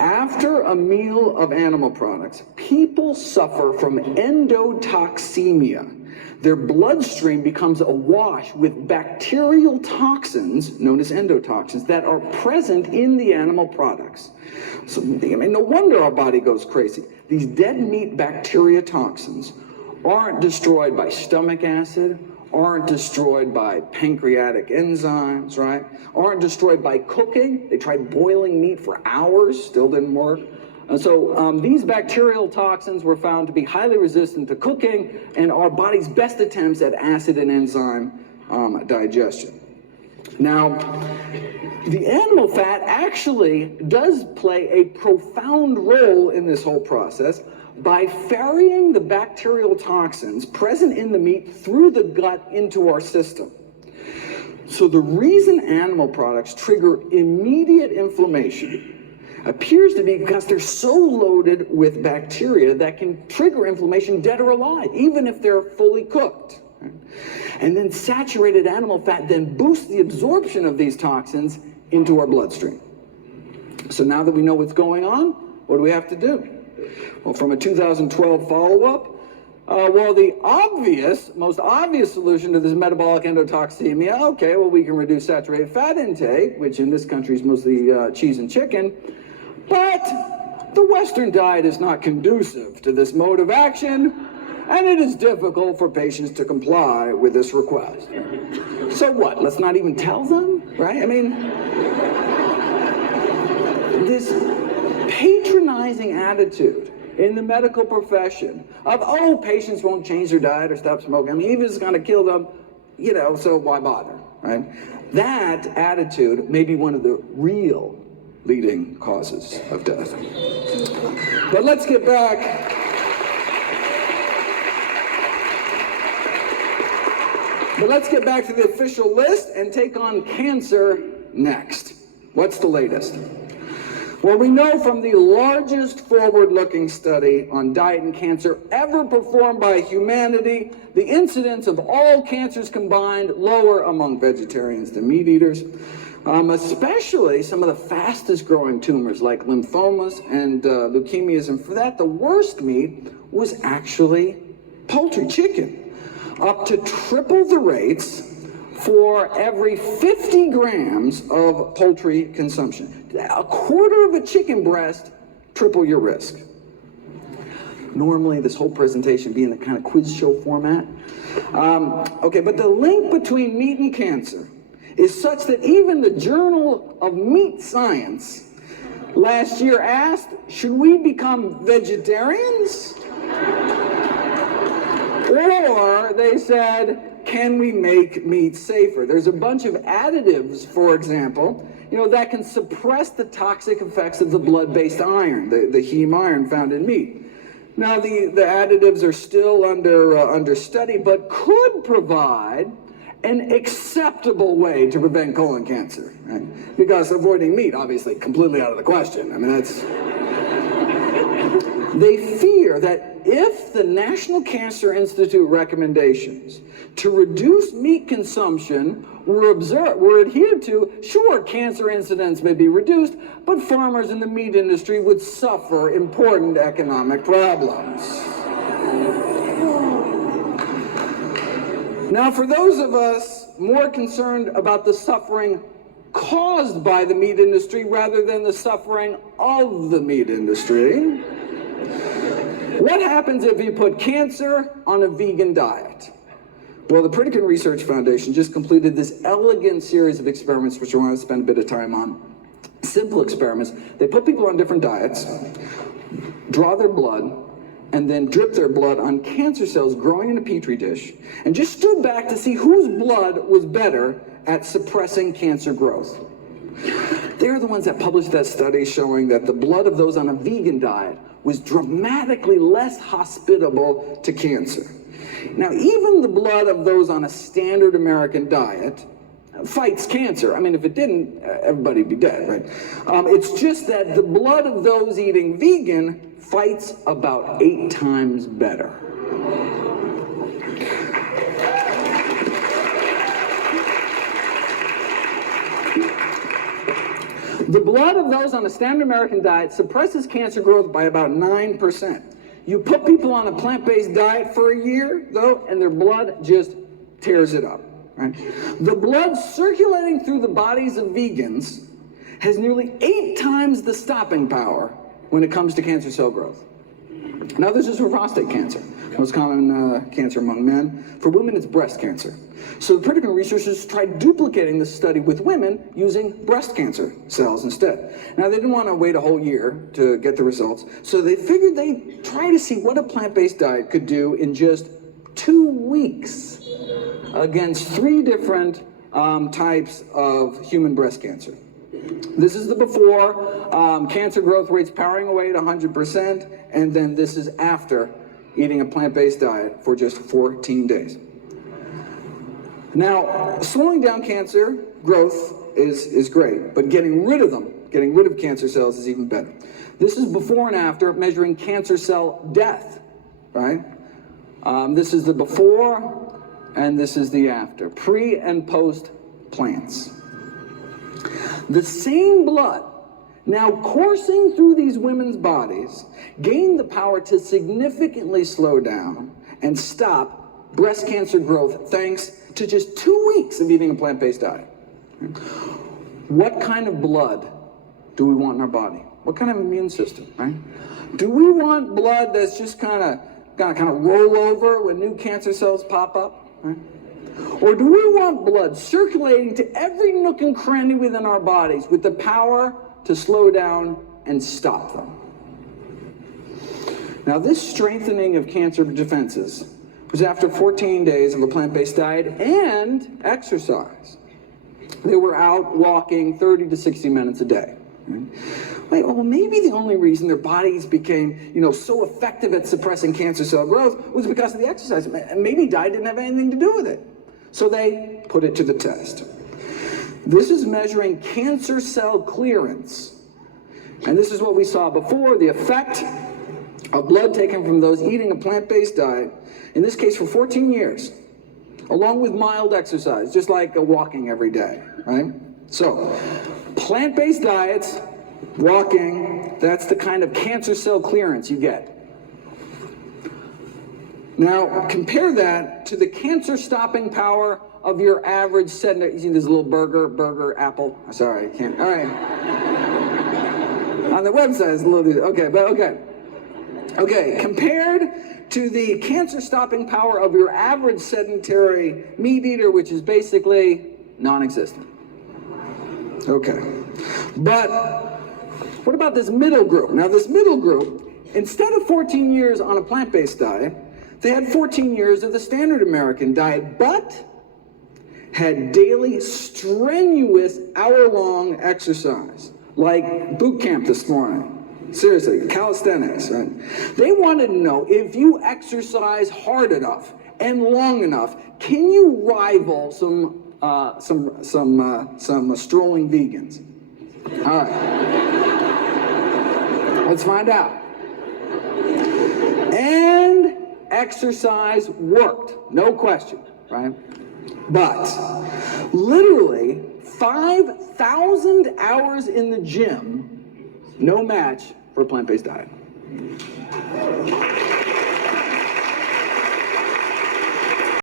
After a meal of animal products, people suffer from endotoxemia. Their bloodstream becomes awash with bacterial toxins, known as endotoxins, that are present in the animal products. So, no wonder our body goes crazy. These dead meat bacteria toxins aren't destroyed by stomach acid, aren't destroyed by pancreatic enzymes, right? Aren't destroyed by cooking. They tried boiling meat for hours, still didn't work. So these bacterial toxins were found to be highly resistant to cooking and our body's best attempts at acid and enzyme digestion. Now, the animal fat actually does play a profound role in this whole process by ferrying the bacterial toxins present in the meat through the gut into our system. So the reason animal products trigger immediate inflammation appears to be because they're so loaded with bacteria that can trigger inflammation dead or alive, even if they're fully cooked. And then saturated animal fat then boosts the absorption of these toxins into our bloodstream. So now that we know what's going on, what do we have to do? Well, from a 2012 follow-up, the most obvious solution to this metabolic endotoxemia, okay, well, we can reduce saturated fat intake, which in this country is mostly cheese and chicken, but the Western diet is not conducive to this mode of action, and it is difficult for patients to comply with this request. So what, let's not even tell them, right? I mean, this patronizing attitude in the medical profession of, oh, patients won't change their diet or stop smoking. I mean, even if it's gonna kill them, so why bother, right? That attitude may be one of the real leading causes of death. But let's get back. But let's get back to the official list and take on cancer next. What's the latest? Well, we know from the largest forward-looking study on diet and cancer ever performed by humanity, the incidence of all cancers combined lower among vegetarians than meat eaters, especially some of the fastest growing tumors like lymphomas and leukemias. And for that, the worst meat was actually poultry, chicken, up to triple the rates for every 50 grams of poultry consumption. A quarter of a chicken breast, triple your risk. Normally, this whole presentation being the kind of quiz show format. Okay, but the link between meat and cancer is such that even the Journal of Meat Science last year asked, should we become vegetarians? Or they said, can we make meat safer? There's a bunch of additives, for example, that can suppress the toxic effects of the blood-based iron, the heme iron found in meat. Now, the additives are still under study, but could provide an acceptable way to prevent colon cancer, right? Because avoiding meat, obviously, completely out of the question. I mean, that's... They fear that if the National Cancer Institute recommendations to reduce meat consumption were adhered to, sure, cancer incidence may be reduced, but farmers in the meat industry would suffer important economic problems. Now, for those of us more concerned about the suffering caused by the meat industry rather than the suffering of the meat industry, what happens if you put cancer on a vegan diet? Well, the Pritikin Research Foundation just completed this elegant series of experiments, which I want to spend a bit of time on. Simple experiments. They put people on different diets, draw their blood, and then drip their blood on cancer cells growing in a petri dish, and just stood back to see whose blood was better at suppressing cancer growth. They're the ones that published that study showing that the blood of those on a vegan diet was dramatically less hospitable to cancer. Now, even the blood of those on a standard American diet fights cancer. I mean, if it didn't, everybody'd be dead, right? It's just that the blood of those eating vegan fights about 8 times better. The blood of those on a standard American diet suppresses cancer growth by about 9%. You put people on a plant-based diet for a year, though, and their blood just tears it up. Right? The blood circulating through the bodies of vegans has nearly 8 times the stopping power when it comes to cancer cell growth. Now, this is for prostate cancer, most common cancer among men. For women, it's breast cancer. So the Pritikin researchers tried duplicating this study with women using breast cancer cells instead. Now, they didn't want to wait a whole year to get the results, so they figured they'd try to see what a plant-based diet could do in just 2 weeks against 3 different types of human breast cancer. This is the before, cancer growth rates powering away at 100%, and then this is after eating a plant-based diet for just 14 days. Now, slowing down cancer growth is great, but getting rid of them, getting rid of cancer cells is even better. This is before and after measuring cancer cell death, right? This is the before, and this is the after, pre and post plants. The same blood now coursing through these women's bodies gained the power to significantly slow down and stop breast cancer growth thanks to just 2 weeks of eating a plant-based diet. What kind of blood do we want in our body? What kind of immune system, right? Do we want blood that's just kind of roll over when new cancer cells pop up, right? Or do we want blood circulating to every nook and cranny within our bodies with the power to slow down and stop them? Now, this strengthening of cancer defenses was after 14 days of a plant-based diet and exercise. They were out walking 30 to 60 minutes a day. Wait, well, maybe the only reason their bodies became, so effective at suppressing cancer cell growth was because of the exercise. Maybe diet didn't have anything to do with it. So they put it to the test. This is measuring cancer cell clearance. And this is what we saw before, the effect of blood taken from those eating a plant-based diet, in this case for 14 years, along with mild exercise, just like walking every day, right? So, plant-based diets, walking, that's the kind of cancer cell clearance you get. Now, compare that to the cancer-stopping power of your average sedentary. You see this little burger, apple? Sorry, I can't. All right. On the website, it's a little, okay, but okay. Okay, compared to the cancer-stopping power of your average sedentary meat eater, which is basically non-existent. Okay. But what about this middle group? Now, this middle group, instead of 14 years on a plant-based diet, they had 14 years of the standard American diet, but had daily strenuous hour-long exercise, like boot camp this morning. Seriously, calisthenics, right? They wanted to know, if you exercise hard enough and long enough, can you rival some strolling vegans? All right. Let's find out. And exercise worked, no question, right? But literally 5,000 hours in the gym, no match for a plant-based diet.